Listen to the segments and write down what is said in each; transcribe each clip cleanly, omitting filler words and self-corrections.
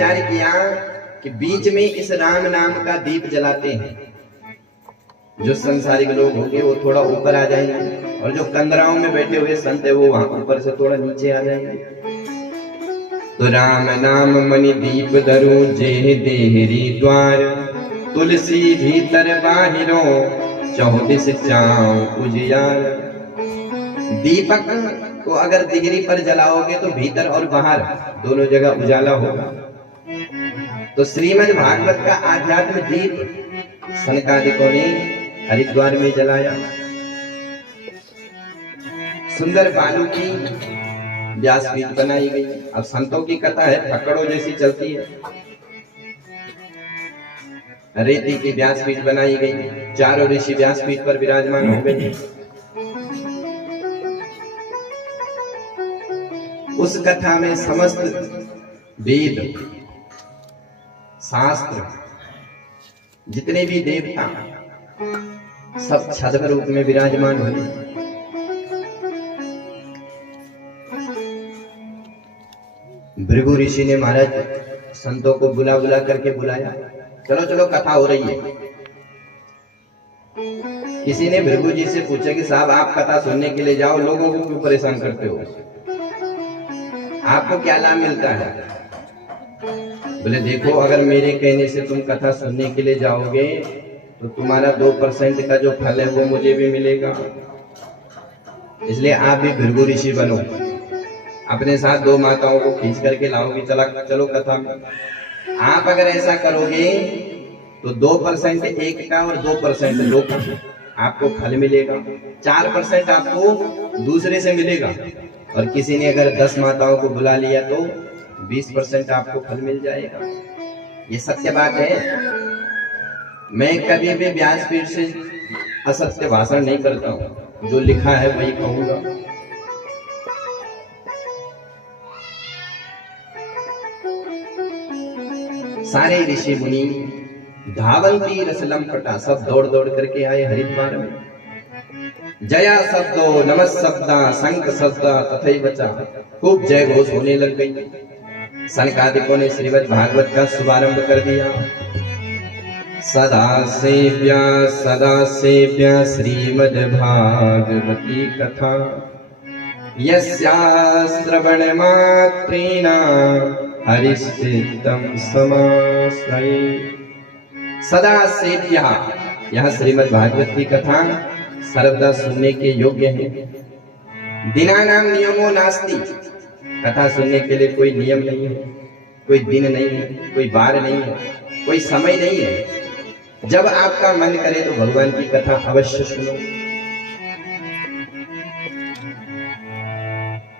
विचार किया कि बीच में इस राम नाम का दीप जलाते हैं, जो संसारिक लोग होंगे वो थोड़ा ऊपर आ जाएंगे और जो कंदराओं में बैठे हुए संत है वो वहां ऊपर से थोड़ा नीचे आ जाएंगे। तो राम नाम मणि दीप धरू जे देहरी द्वार, तुलसी भीतर बाहिरों 24 चाऊ उजियार। दीपक को अगर दिगरी पर जलाओगे तो भीतर और बाहर दोनों जगह उजाला होगा। तो श्रीमद् भागवत का आध्यात्म दीप सनकादिकों ने हरिद्वार में जलाया। सुंदर बालू की व्यासपीठ बनाई गई। अब संतों की कथा है, पकड़ो जैसी चलती है। रेती की व्यासपीठ बनाई गई, चारों ऋषि व्यासपीठ पर विराजमान हो गए। उस कथा में समस्त वेद शास्त्र जितने भी देवता सब छद्म रूप में विराजमान हुए। भृगु ऋषि ने महाराज संतों को बुला बुला करके बुलाया, चलो चलो कथा हो रही है। किसी ने भृगु जी से पूछा कि साहब आप कथा सुनने के लिए जाओ, लोगों को क्यों परेशान करते हो, आपको क्या लाभ मिलता है? बोले देखो, अगर मेरे कहने से तुम कथा सुनने के लिए जाओगे तो तुम्हारा 2% का जो फल है वो मुझे भी मिलेगा, इसलिए आप भी भृगु ऋषि बनो, अपने साथ 2 माताओं को खींच करके लाओगे, चलो कथा में। आप अगर ऐसा करोगे तो 2% एक का और 2% 2 का आपको फल मिलेगा, 4% आपको दूसरे से मिलेगा, और किसी ने अगर 10 माताओं को बुला लिया तो 20% आपको फल मिल जाएगा। ये सत्य बात है। मैं कभी भी व्यासपीठ से असत्य भाषण नहीं करता हूं, जो लिखा है वही कहूंगा। सारे ऋषि मुनि धावंती रसलम पटा सब दौड़ दौड़ करके आए हरिद्वार में। जया शब्दो नमः शब्दा शंख शब्दा तथैव च, खूब जय घोष होने लग गई। सनकादिकों ने श्रीमद् भागवत का शुभारंभ कर दिया। सदा सेव्या श्रीमद् भागवती कथा, यस्या श्रवण मात्रेण हरिश्चित्तम समाश्रये। सदा सेव्या, यह श्रीमद् भागवत की कथा सर्वदा सुनने के योग्य है। दिनानाम नियमो नास्ति, कथा सुनने के लिए कोई नियम नहीं है, कोई दिन नहीं है, कोई बार नहीं है, कोई समय नहीं है। जब आपका मन करे तो भगवान की कथा अवश्य सुनो।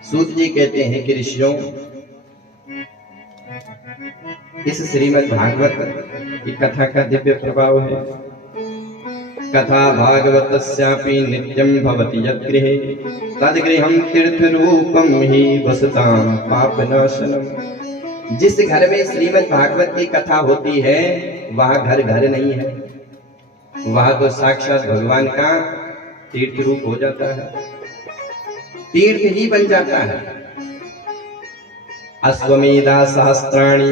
सूत जी कहते हैं कि ऋषियों, इस श्रीमद् भागवत की कथा का दिव्य प्रभाव है। कथा भागवतस्यापि नित्यं भवति यद्गृहे, तद्गृहं तीर्थरूपं हि वसतां पापनाशनम्। जिस घर में श्रीमद् भागवत की कथा होती है वह घर घर नहीं है, वह तो साक्षात भगवान का तीर्थ रूप हो जाता है, तीर्थ ही बन जाता है। अश्वमेधा सहस्त्राणि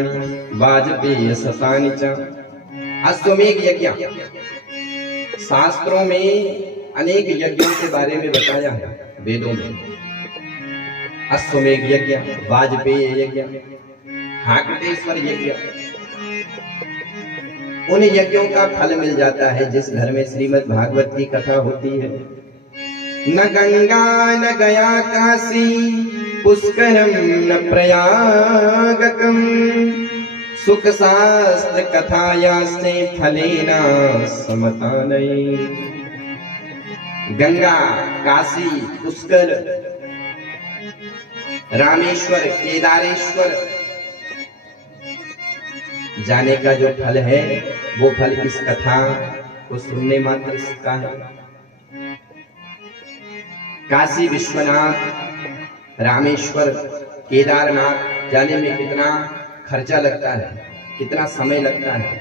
वाजपेय शतानि च। अश्वमेध यज्ञ, शास्त्रों में अनेक यज्ञों के बारे में बताया है वेदों में। अश्वमेध यज्ञ, वाजपेय यज्ञ, हाकटेश्वर यज्ञ, उन यज्ञों का फल मिल जाता है जिस घर में श्रीमद् भागवत की कथा होती है। न गंगा न गया काशी पुष्करम न प्रयागकम, सुख शास्त्र कथाया से फलेना समता नहीं। गंगा, काशी, पुष्कर, रामेश्वर, केदारेश्वर जाने का जो फल है वो फल इस कथा को सुनने मात्र का है। काशी विश्वनाथ, रामेश्वर, केदारनाथ जाने में कितना खर्चा लगता है, कितना समय लगता है,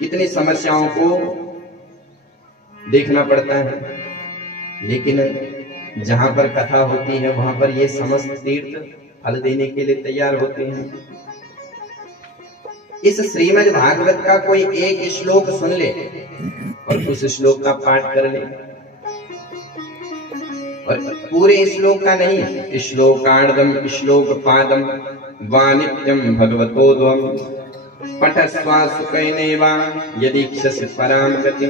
कितनी समस्याओं को देखना पड़ता है, लेकिन जहां पर कथा होती है वहां पर ये समस्त तीर्थ फल देने के लिए तैयार होते हैं। इस श्रीमद् भागवत का कोई एक श्लोक सुन ले और उस श्लोक का पाठ कर ले, और पूरे श्लोक का नहीं, श्लोकार्धम श्लोक पादम वा नित्यम भगवतो द्वम पठस्वा सुखैनेवा यदीक्षसे पराम गति।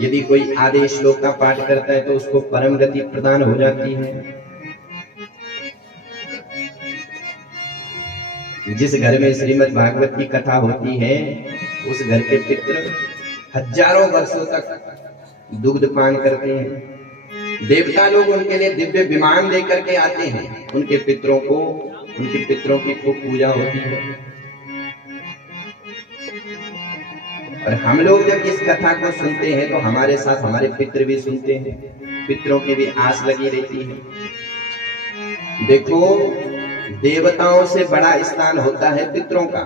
यदि कोई आधे श्लोक का पाठ करता है तो उसको परम गति प्रदान हो जाती है। जिस घर में श्रीमद् भागवत की कथा होती है उस घर के पितृ हजारों वर्षों तक दुग्ध पान करते हैं। देवता लोग उनके लिए दिव्य विमान लेकर के आते हैं, उनके पितरों की खूब पूजा होती है। और हम लोग जब इस कथा को सुनते हैं तो हमारे साथ हमारे पितृ भी सुनते हैं, पितरों की भी आस लगी रहती है। देखो, देवताओं से बड़ा स्थान होता है पितरों का।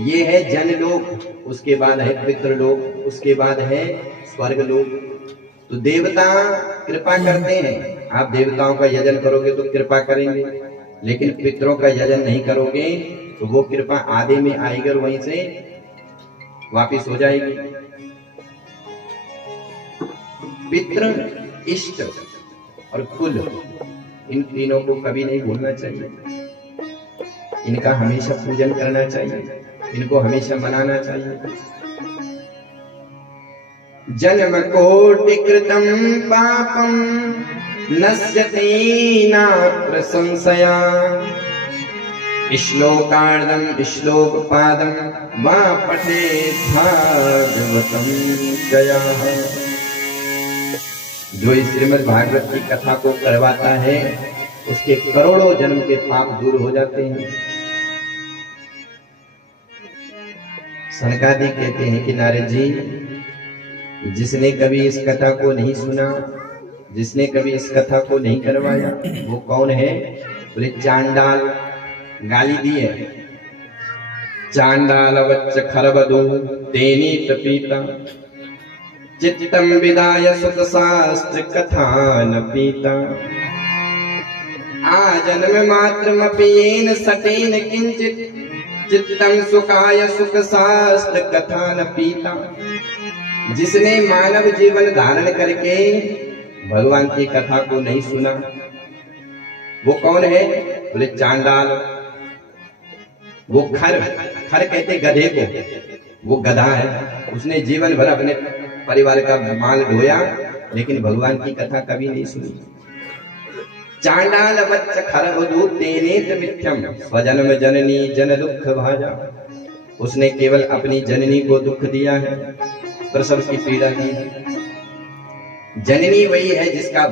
ये है जनलोक, उसके बाद है पितृलोक, उसके बाद है स्वर्गलोक। तो देवता कृपा करते हैं, आप देवताओं का यजन करोगे तो कृपा करेंगे, लेकिन पितरों का यजन नहीं करोगे तो वो कृपा आधे में आएगी और वहीं से वापिस हो जाएगी। पितृ, इष्ट और कुल, इन तीनों को कभी नहीं भूलना चाहिए। इनका हमेशा पूजन करना चाहिए, इनको हमेशा मनाना चाहिए। जन्म कोटि कृतं पापं नश्यति नात्र संशया श्लोकार्धं श्लोकपादं वा पठेत् भागवतं जयः। जो इस श्रीमद् भागवत की कथा को करवाता है उसके करोड़ों जन्म के पाप दूर हो जाते हैं। सनकादि कहते हैं कि नारद जी, जिसने कभी इस कथा को नहीं सुना, जिसने कभी इस कथा को नहीं करवाया, वो कौन है? बोले चांडाल। गाली दी है, चांडाल वच्च खरबदो तेनीत पीता चित्तम विदाय सुख शास्त्र कथा न पीता आजन्म मात्रमपि येन सतेन किंचित चित्तम सुखाय सुख शास्त्र कथा न पीता। जिसने मानव जीवन धारण करके भगवान की कथा को नहीं सुना, वो कौन है? बोले चांडाल। वो खर कहते गधे को, वो गधा है। उसने जीवन भर अपने परिवार का माल ढोया लेकिन भगवान की कथा कभी नहीं सुनी। चांडाल वच्च खरबदो तेनेत मिथ्यम स्वजन्म जननी जन दुख भाजा। उसने केवल अपनी जननी को दुख दिया है, प्रसव की पीड़ा दी है। जननी वही है जिसका